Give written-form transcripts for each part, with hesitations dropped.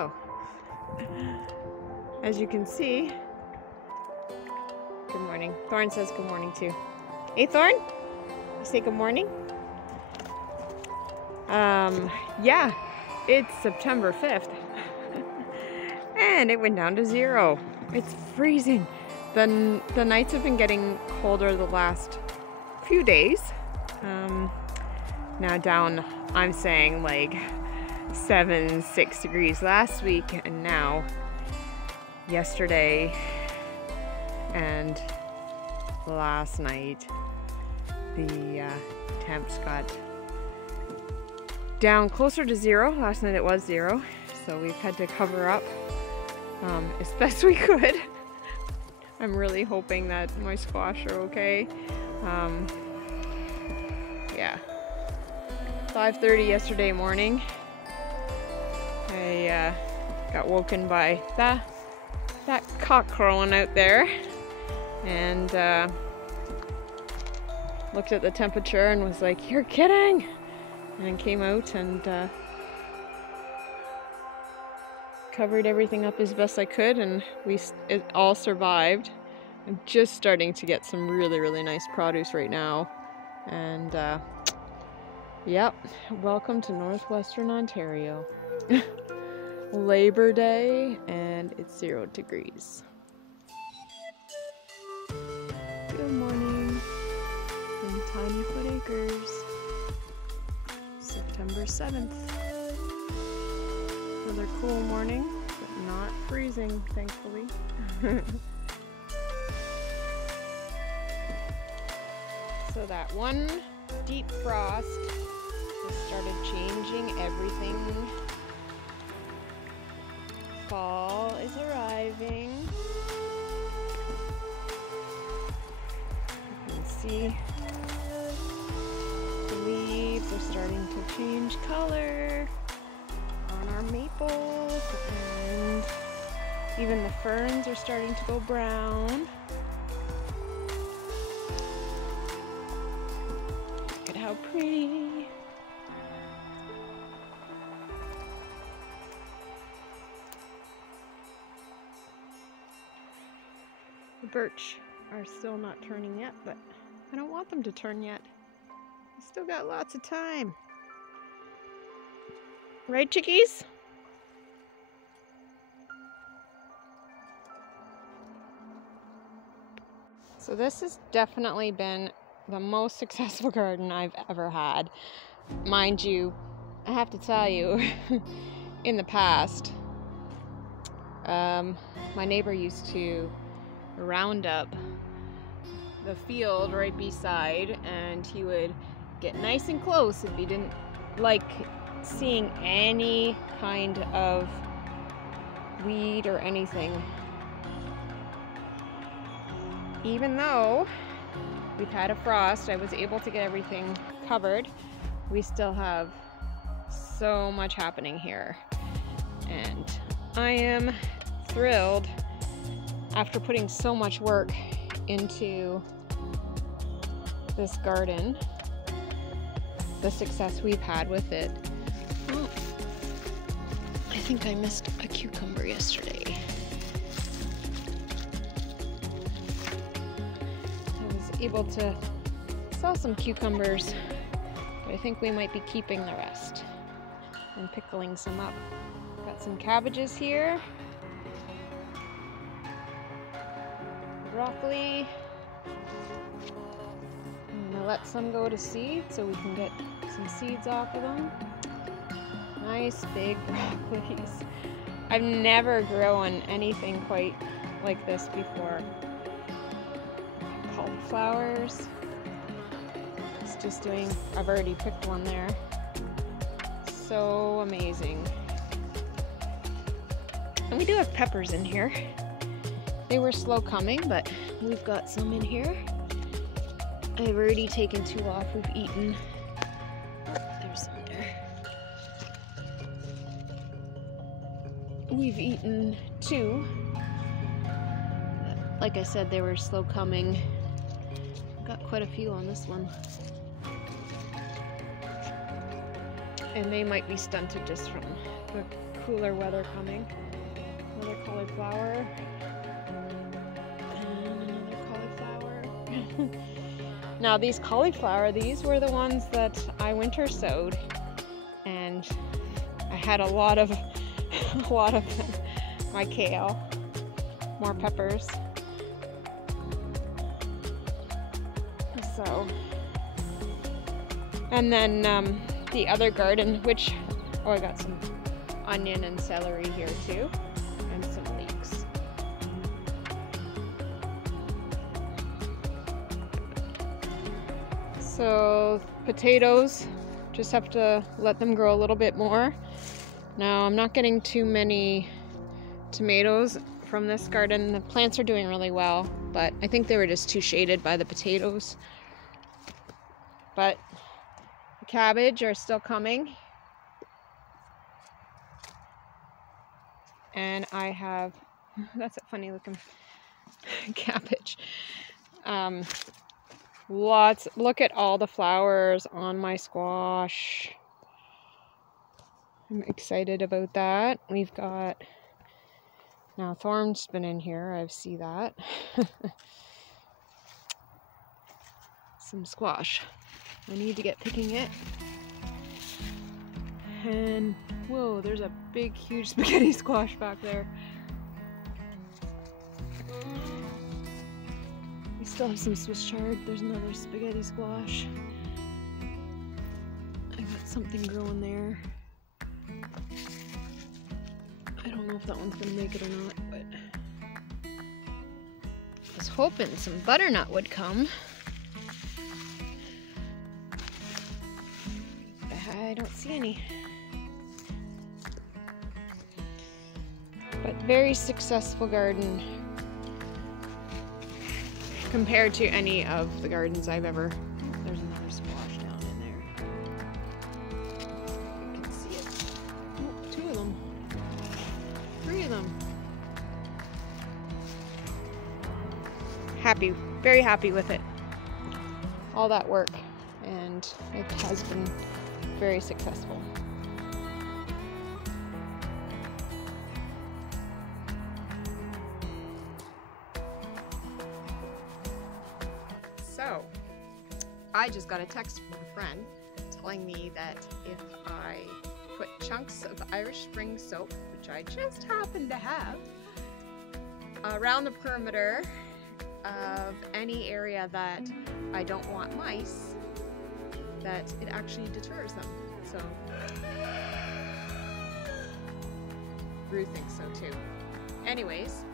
So, as you can see, good morning. Thorn says good morning too. Hey Thorn, you say good morning? Yeah, it's September 5th and it went down to 0. It's freezing. The nights have been getting colder the last few days. Now down, I'm saying like 6 degrees last week, and now yesterday and last night the temps got down closer to 0. Last night it was 0, so we've had to cover up as best we could. I'm really hoping that my squash are okay. Yeah, 5:30 yesterday morning I got woken by that cock crowing out there, and looked at the temperature and was like, "You're kidding!" And came out and covered everything up as best I could, and it all survived. I'm just starting to get some really nice produce right now, and yep, welcome to northwestern Ontario. Labor Day, and it's 0 degrees. Good morning from Tiny Foot Acres. September 7th. Another cool morning, but not freezing, thankfully. So that one deep frost has started changing everything. Fall is arriving. You can see the leaves are starting to change color on our maples, and even the ferns are starting to go brown. Look at how pretty. The birch are still not turning yet, but I don't want them to turn yet. I still got lots of time. Right, chickies? So this has definitely been the most successful garden I've ever had. Mind you, I have to tell you, in the past, my neighbor used to round up the field right beside, and he would get nice and close if he didn't like seeing any kind of weed or anything. Even though we've had a frost, I was able to get everything covered. We still have so much happening here, and I am thrilled after putting so much work into this garden, the success we've had with it. Oh, I think I missed a cucumber yesterday. I was able to sell some cucumbers, but I think we might be keeping the rest and pickling some up. Got some cabbages here. Broccoli. I'm gonna let some go to seed so we can get some seeds off of them. Nice big broccolis. I've never grown anything quite like this before. Cauliflowers. It's just doing, I've already picked one there. So amazing. And we do have peppers in here. They were slow coming, but we've got some in here. I've already taken 2 off. We've eaten. Oh, there's some there. We've eaten 2. Like I said, they were slow coming. Got quite a few on this one. And they might be stunted just from the cooler weather coming. Another cauliflower. And another cauliflower. Now these cauliflower, these were the ones that I winter sowed. And I had a lot of them. My kale. More peppers. So, and then the other garden, which, oh, I got some onion and celery here too, and some leeks. So potatoes, just have to let them grow a little bit more. Now I'm not getting too many tomatoes from this garden. The plants are doing really well, but I think they were just too shaded by the potatoes. But the cabbage are still coming. And I have, that's a funny looking cabbage. Look at all the flowers on my squash. I'm excited about that. We've got, now thorn's been in here, I see that. Some squash. I need to get picking it. And whoa, there's a big, huge spaghetti squash back there. We still have some Swiss chard. There's another spaghetti squash. I got something growing there. I don't know if that one's gonna make it or not, but I was hoping some butternut would come. I don't see any. But very successful garden compared to any of the gardens I've ever. There's another squash down in there. You can see it. Oh, 2 of them. 3 of them. Happy, very happy with it. All that work, and it has been very successful. So, I just got a text from a friend telling me that if I put chunks of Irish Spring soap, which I just happen to have, around the perimeter of any area that I don't want mice, that it actually deters them. So, Rue thinks so too. Anyways,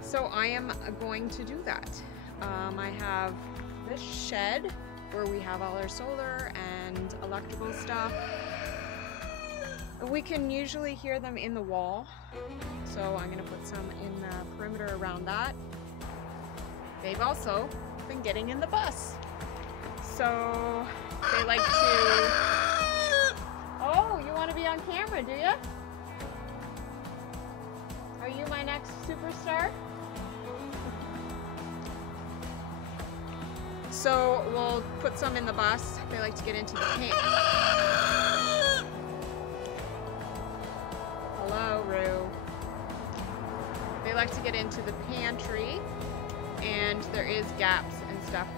so I am going to do that. I have this shed where we have all our solar and electrical stuff. We can usually hear them in the wall, so I'm going to put some in the perimeter around that. They've also been getting in the bus, so they like to... Oh, you want to be on camera, do you? Are you my next superstar? So we'll put some in the bus. They like to get into the pantry. Hello, Rue. They like to get into the pantry, and there is gaps and stuff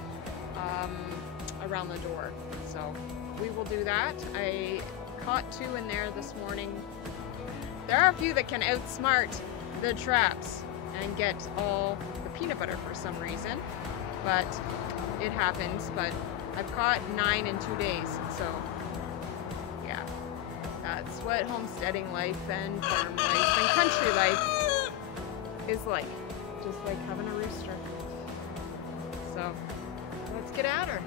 around the door. So we will do that. I caught 2 in there this morning. There are a few that can outsmart the traps and get all the peanut butter for some reason, but it happens. But I've caught 9 in 2 days, so yeah, that's what homesteading life and farm life and country life is like, just like having a rooster. So let's get at her.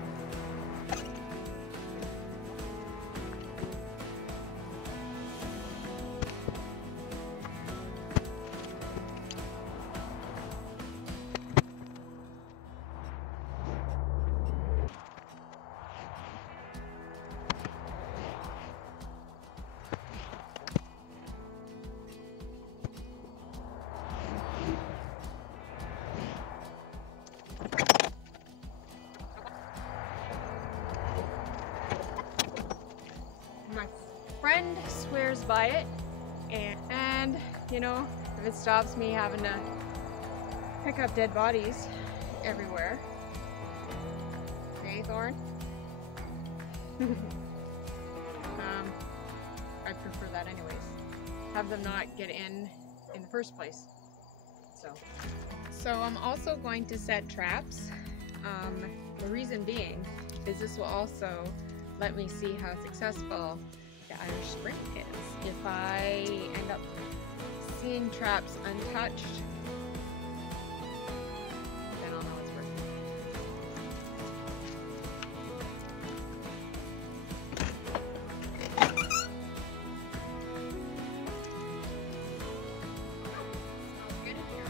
My friend swears by it, And you know, if it stops me having to pick up dead bodies everywhere. Hey, Thorn? I prefer that anyways. Have them not get in the first place. So I'm also going to set traps. The reason being is this will also let me see how successful the Irish Spring is. If I end up seeing traps untouched, then I'll know it's working. Smells good in here.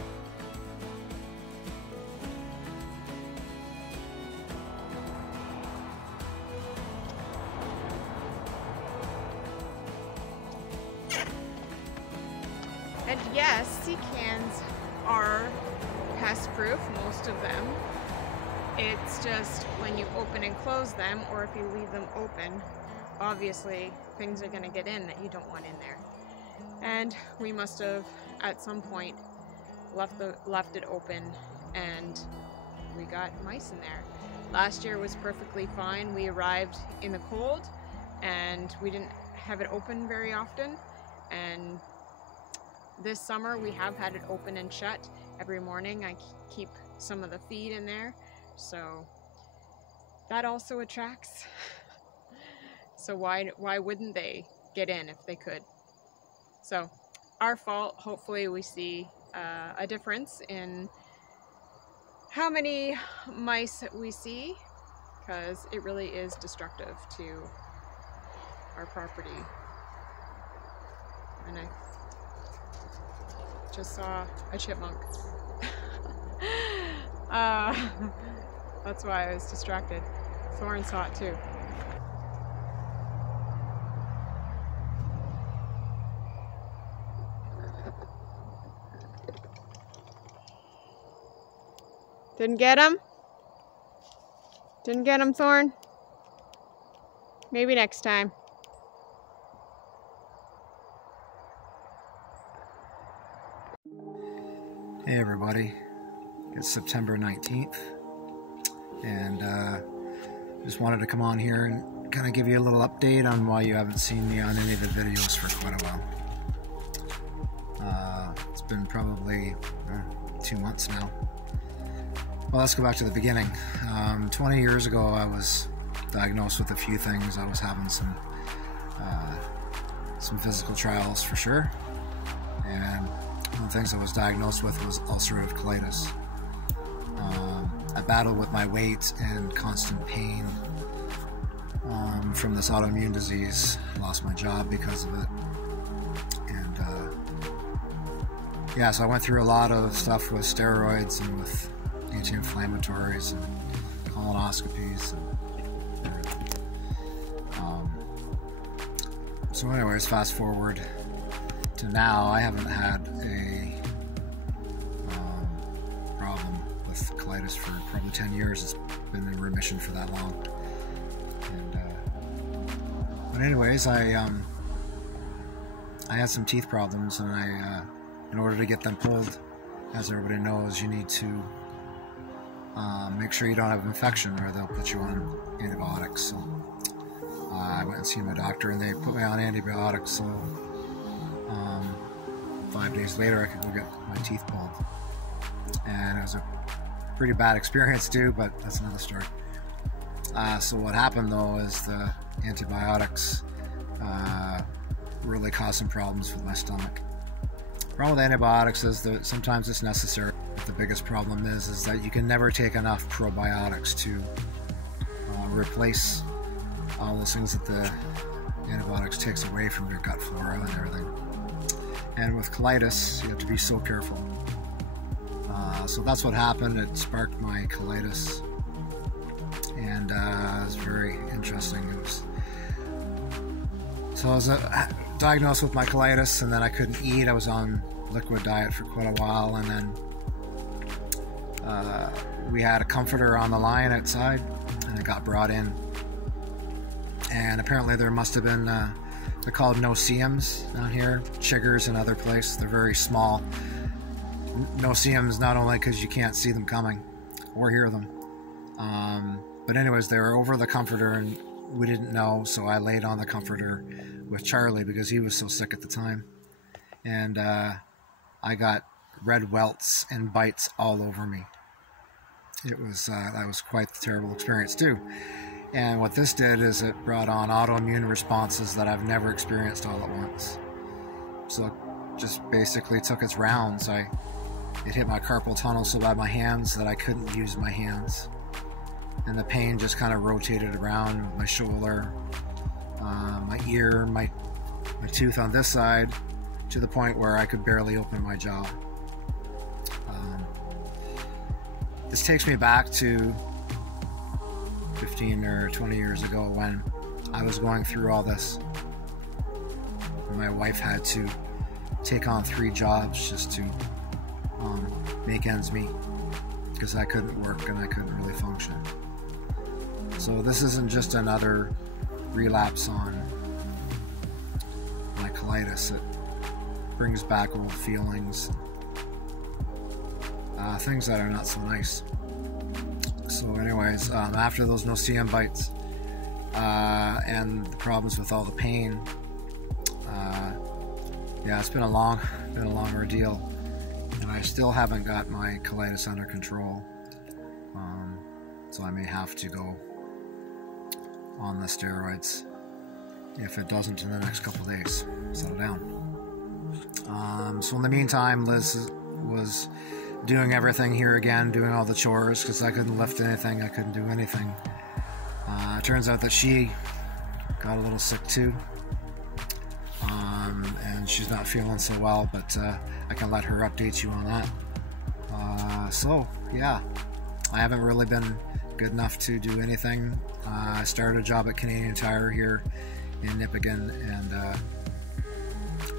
And yes, sea cans are pest proof, most of them. It's just when you open and close them, or if you leave them open, obviously things are going to get in that you don't want in there. And we must have at some point left it open, and we got mice in there. Last year was perfectly fine. We arrived in the cold and we didn't have it open very often, and this summer we have had it open and shut every morning. I keep some of the feed in there, so that also attracts. So why wouldn't they get in if they could? So our fault. Hopefully we see a difference in how many mice we see, because it really is destructive to our property. And I just saw a chipmunk. That's why I was distracted. Thorn saw it too. Didn't get him? Didn't get him, Thorn? Maybe next time. Hey everybody, it's September 19th, and just wanted to come on here and kind of give you a little update on why you haven't seen me on any of the videos for quite a while. It's been probably 2 months now. Well, let's go back to the beginning. 20 years ago I was diagnosed with a few things. I was having some physical trials for sure, and one of the things I was diagnosed with was ulcerative colitis. I battled with my weight and constant pain from this autoimmune disease. Lost my job because of it. And yeah, so I went through a lot of stuff with steroids and with anti-inflammatories and colonoscopies and everything. So anyways, fast forward to now, I haven't had a problem with colitis for probably 10 years. It's been in remission for that long. And but anyways, I had some teeth problems, and in order to get them pulled, as everybody knows, you need to make sure you don't have an infection, or they'll put you on antibiotics. So I went and seen my doctor, and they put me on antibiotics. So 5 days later I could go get my teeth pulled, and it was a pretty bad experience too, but that's another story. So what happened though is the antibiotics really caused some problems with my stomach. The problem with antibiotics is that sometimes it's necessary, but the biggest problem is that you can never take enough probiotics to replace all those things that the antibiotics takes away from your gut flora and everything. And with colitis, you have to be so careful. So that's what happened. It sparked my colitis, and it was very interesting. So I was diagnosed with my colitis, and then I couldn't eat. I was on liquid diet for quite a while, and then we had a comforter on the line outside, and it got brought in. And apparently there must have been They're called no-see-ums down here, chiggers in other places. They're very small. No-see-ums not only because you can't see them coming or hear them. But anyways, they were over the comforter and we didn't know, so I laid on the comforter with Charlie because he was so sick at the time. And I got red welts and bites all over me. It was that was quite the terrible experience too. And what this did is it brought on autoimmune responses that I've never experienced all at once. So it just basically took its rounds. It hit my carpal tunnel so bad my hands that I couldn't use my hands. And the pain just kind of rotated around my shoulder, my ear, my tooth on this side, to the point where I could barely open my jaw. This takes me back to 15 or 20 years ago when I was going through all this. My wife had to take on 3 jobs just to make ends meet because I couldn't work and I couldn't really function. So this isn't just another relapse on my colitis. It brings back old feelings, things that are not so nice. So anyways, after those no-see-um bites and the problems with all the pain, yeah, it's been a long ordeal, and I still haven't got my colitis under control. So I may have to go on the steroids if it doesn't in the next couple days. Settle down. So in the meantime, Liz was doing everything here again, doing all the chores because I couldn't lift anything, I couldn't do anything. It turns out that she got a little sick too, and she's not feeling so well, but I can let her update you on that. So yeah, I haven't really been good enough to do anything. I started a job at Canadian Tire here in Nipigon, and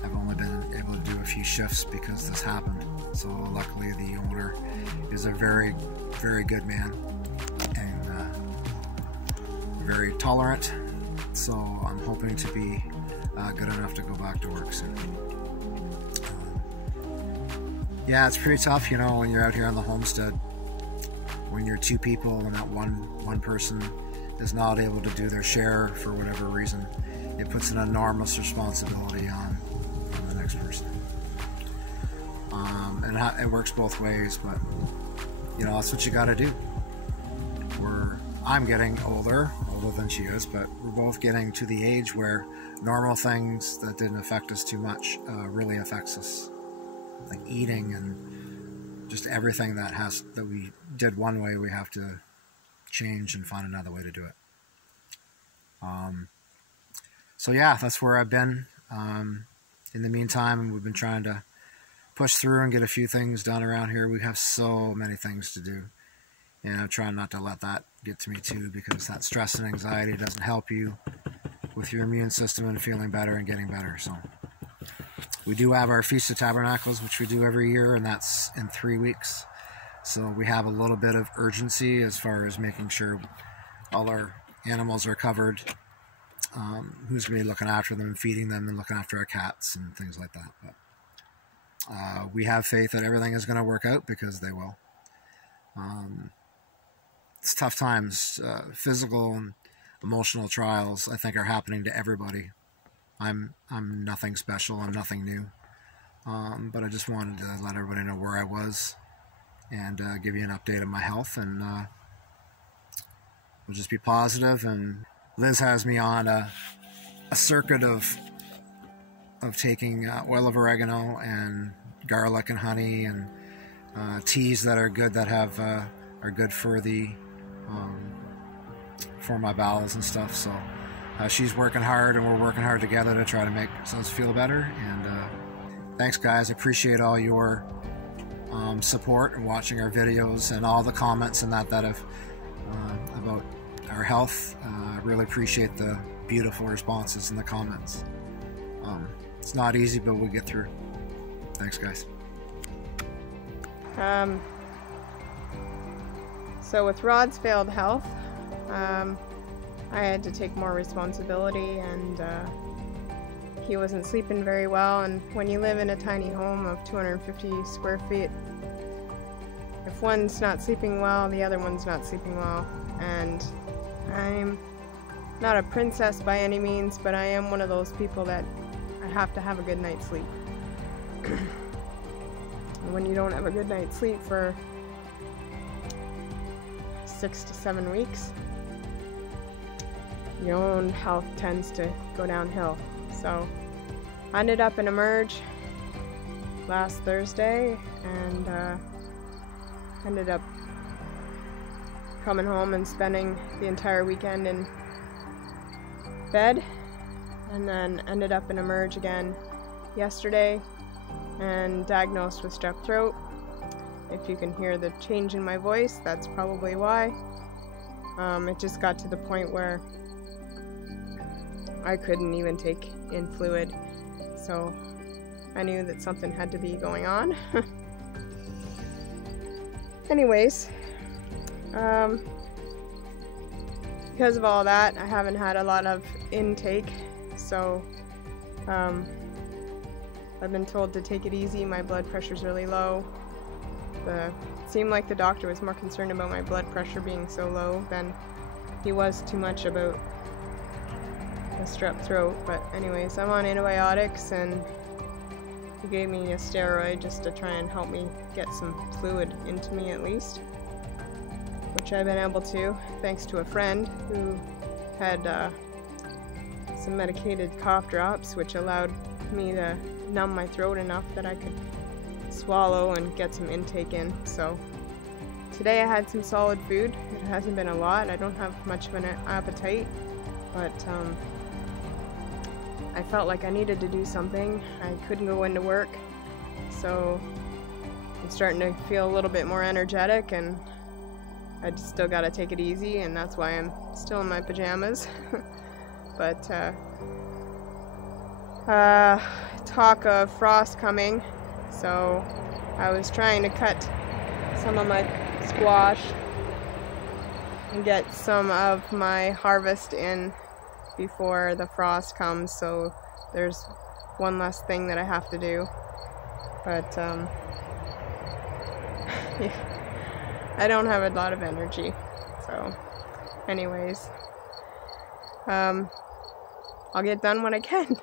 I've only been able to do a few shifts because this happened. So luckily the owner is a very, very good man and very tolerant. So I'm hoping to be good enough to go back to work soon. Yeah, it's pretty tough, you know, when you're out here on the homestead. When you're 2 people and that one person is not able to do their share for whatever reason, it puts an enormous responsibility on the next person. And it works both ways, but you know, that's what you got to do. I'm getting older than she is, but we're both getting to the age where normal things that didn't affect us too much really affects us, like eating and just everything that we did one way, we have to change and find another way to do it. So yeah, that's where I've been. In the meantime, we've been trying to push through and get a few things done around here. We have so many things to do, and I'm trying not to let that get to me too, because that stress and anxiety doesn't help you with your immune system and feeling better and getting better. So we do have our Feast of Tabernacles, which we do every year, and that's in 3 weeks. So we have a little bit of urgency as far as making sure all our animals are covered. Who's going to be looking after them, feeding them, and looking after our cats and things like that. But we have faith that everything is going to work out, because they will. It's tough times. Physical and emotional trials, I think, are happening to everybody. I'm nothing special. I'm nothing new. But I just wanted to let everybody know where I was and give you an update on my health. And we'll just be positive. And Liz has me on a circuit of taking oil of oregano and garlic and honey and teas that are good, that have are good for the for my bowels and stuff. So she's working hard, and we're working hard together to try to make ourselves feel better. And thanks, guys. I appreciate all your support and watching our videos and all the comments and that have about our health. I really appreciate the beautiful responses in the comments. It's not easy, but we'll get through. Thanks, guys. So with Rod's failed health, I had to take more responsibility and he wasn't sleeping very well, and when you live in a tiny home of 250 square feet, if one's not sleeping well, the other one's not sleeping well. And I'm not a princess by any means, but I am one of those people that I have to have a good night's sleep. And when you don't have a good night's sleep for 6 to 7 weeks, your own health tends to go downhill. So I ended up in Emerge last Thursday, and ended up coming home and spending the entire weekend in bed, and then ended up in Emerge again yesterday and diagnosed with strep throat. If you can hear the change in my voice, that's probably why. It just got to the point where I couldn't even take in fluid, so I knew that something had to be going on. Anyways, because of all that, I haven't had a lot of intake, so I've been told to take it easy. My blood pressure's really low. It seemed like the doctor was more concerned about my blood pressure being so low than he was too much about the strep throat. But anyways, I'm on antibiotics, and he gave me a steroid just to try and help me get some fluid into me at least, which I've been able to thanks to a friend who had some medicated cough drops, which allowed me to numb my throat enough that I could swallow and get some intake in. So today I had some solid food. It hasn't been a lot. I don't have much of an appetite, but I felt like I needed to do something. I couldn't go into work, so I'm starting to feel a little bit more energetic, and I just still gotta take it easy, and that's why I'm still in my pajamas. But talk of frost coming, so I was trying to cut some of my squash and get some of my harvest in before the frost comes, so there's one less thing that I have to do. But yeah, I don't have a lot of energy, so anyways, I'll get done when I can.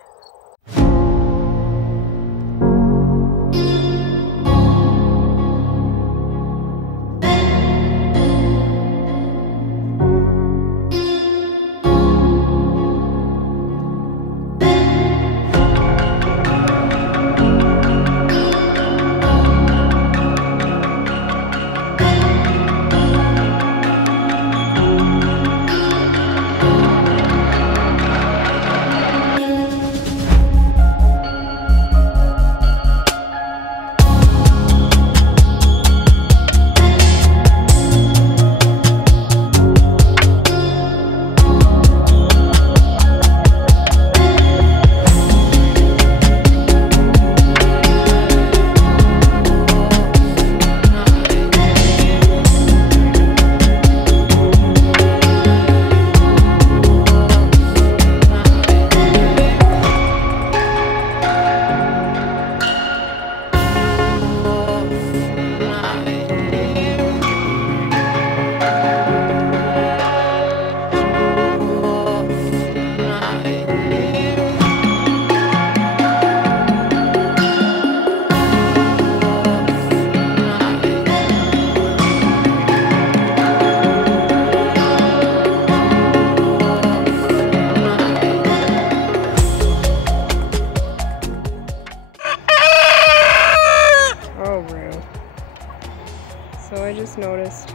So I just noticed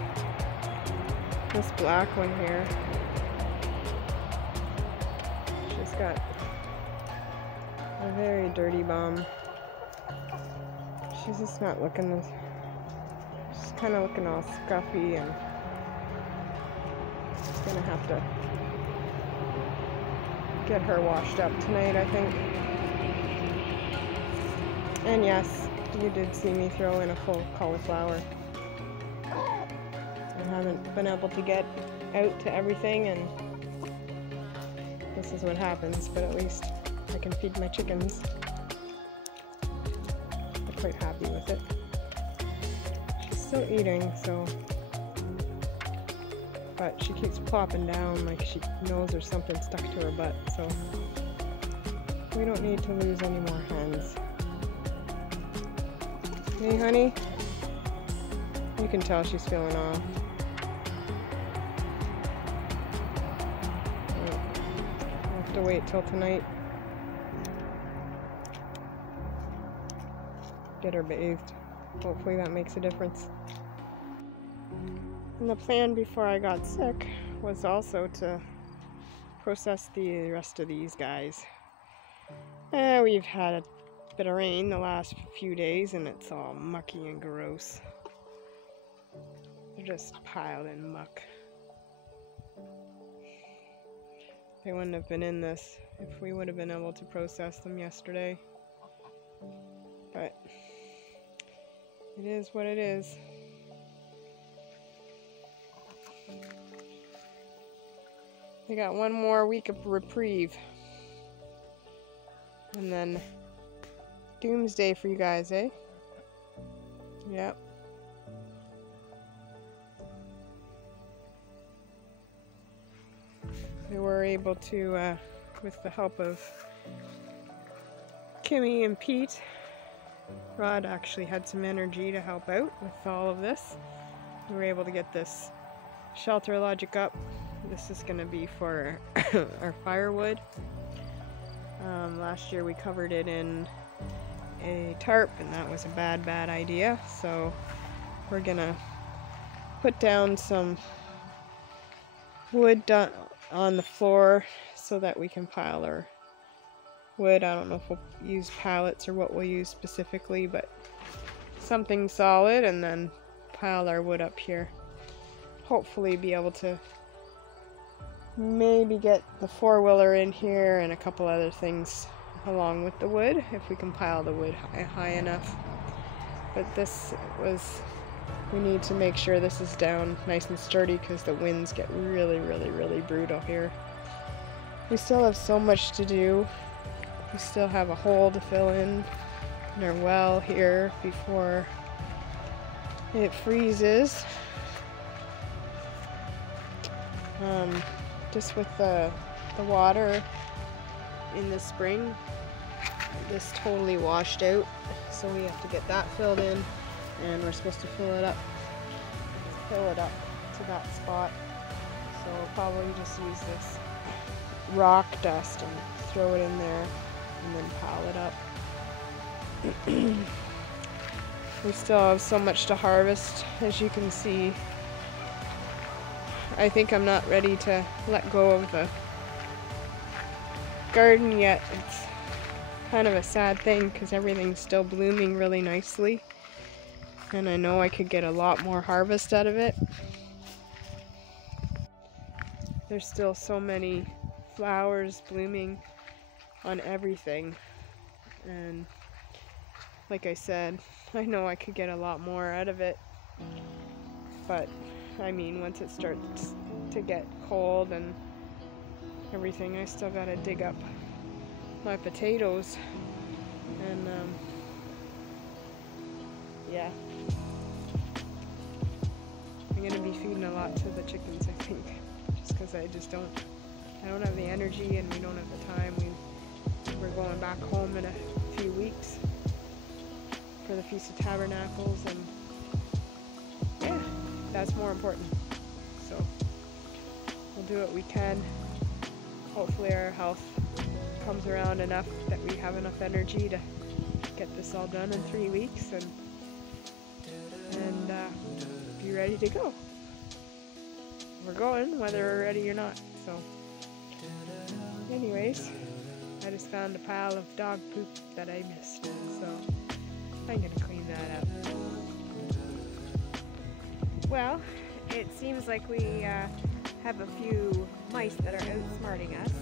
this black one here. She's got a very dirty bum. She's just not looking this. She's kind of looking all scuffy, and just gonna have to get her washed up tonight, I think. And yes, you did see me throw in a full cauliflower. I haven't been able to get out to everything, and this is what happens, but at least I can feed my chickens. I'm quite happy with it. She's still eating, so, but she keeps plopping down like she knows there's something stuck to her butt, so we don't need to lose any more hens. Hey, honey? You can tell she's feeling off. I'll have to wait till tonight. Get her bathed. Hopefully that makes a difference. And the plan before I got sick was also to process the rest of these guys. We've had a bit of rain the last few days and it's all mucky and gross. They're just piled in muck. They wouldn't have been in this if we would have been able to process them yesterday. But it is what it is. They got one more week of reprieve. And then doomsday for you guys, eh? Yep. We were able to, with the help of Kimmy and Pete, Rod actually had some energy to help out with all of this. We were able to get this shelter logic up. This is going to be for our firewood. Last year we covered it in a tarp and that was a bad idea. So we're going to put down some wood on the floor so that we can pile our wood. I don't know if we'll use pallets or what we'll use specifically, but something solid, and then pile our wood up here. Hopefully be able to maybe get the four-wheeler in here and a couple other things along with the wood if we can pile the wood high enough. But we need to make sure this is down nice and sturdy because the winds get really brutal here. We still have so much to do. We still have a hole to fill in our well here before it freezes. Just with the water in the spring, this totally washed out, so we have to get that filled in, and we're supposed to fill it up to that spot. So we'll probably just use this rock dust and throw it in there and then pile it up. We still have so much to harvest, as you can see. I think I'm not ready to let go of the garden yet. It's kind of a sad thing because everything's still blooming really nicely, and I know I could get a lot more harvest out of it. There's still so many flowers blooming on everything, and like I said, I know I could get a lot more out of it, but I mean, once it starts to get cold and everything, I still gotta dig up my potatoes, and yeah, I'm gonna be feeding a lot to the chickens, I think, just because I don't have the energy and we don't have the time. We're going back home in a few weeks for the Feast of Tabernacles, and yeah, that's more important. So we'll do what we can. Hopefully our health comes around enough that we have enough energy to get this all done in 3 weeks and be ready to go. We're going whether we're ready or not. So anyways, I just found a pile of dog poop that I missed, so I'm gonna clean that up. Well, it seems like we have a few mice that are outsmarting us.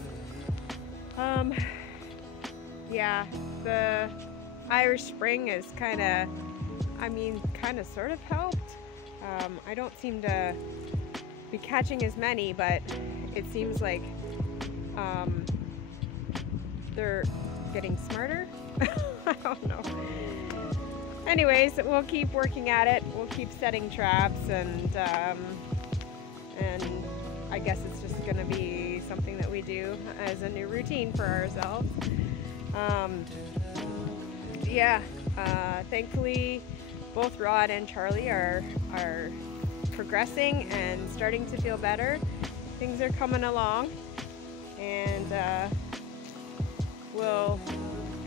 Yeah, the Irish Spring is kind of sort of helped. I don't seem to be catching as many, but it seems like they're getting smarter. I don't know. Anyways, we'll keep working at it. We'll keep setting traps, and I guess it's just going to be something that we do as a new routine for ourselves. Yeah, thankfully both Rod and Charlie are progressing and starting to feel better. Things are coming along, and we'll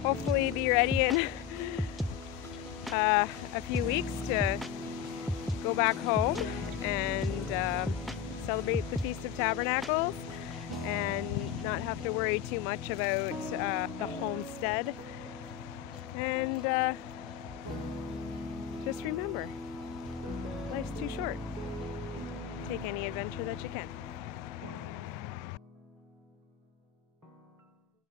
hopefully be ready in a few weeks to go back home and celebrate the Feast of Tabernacles and not have to worry too much about the homestead. And just remember, life's too short. Take any adventure that you can.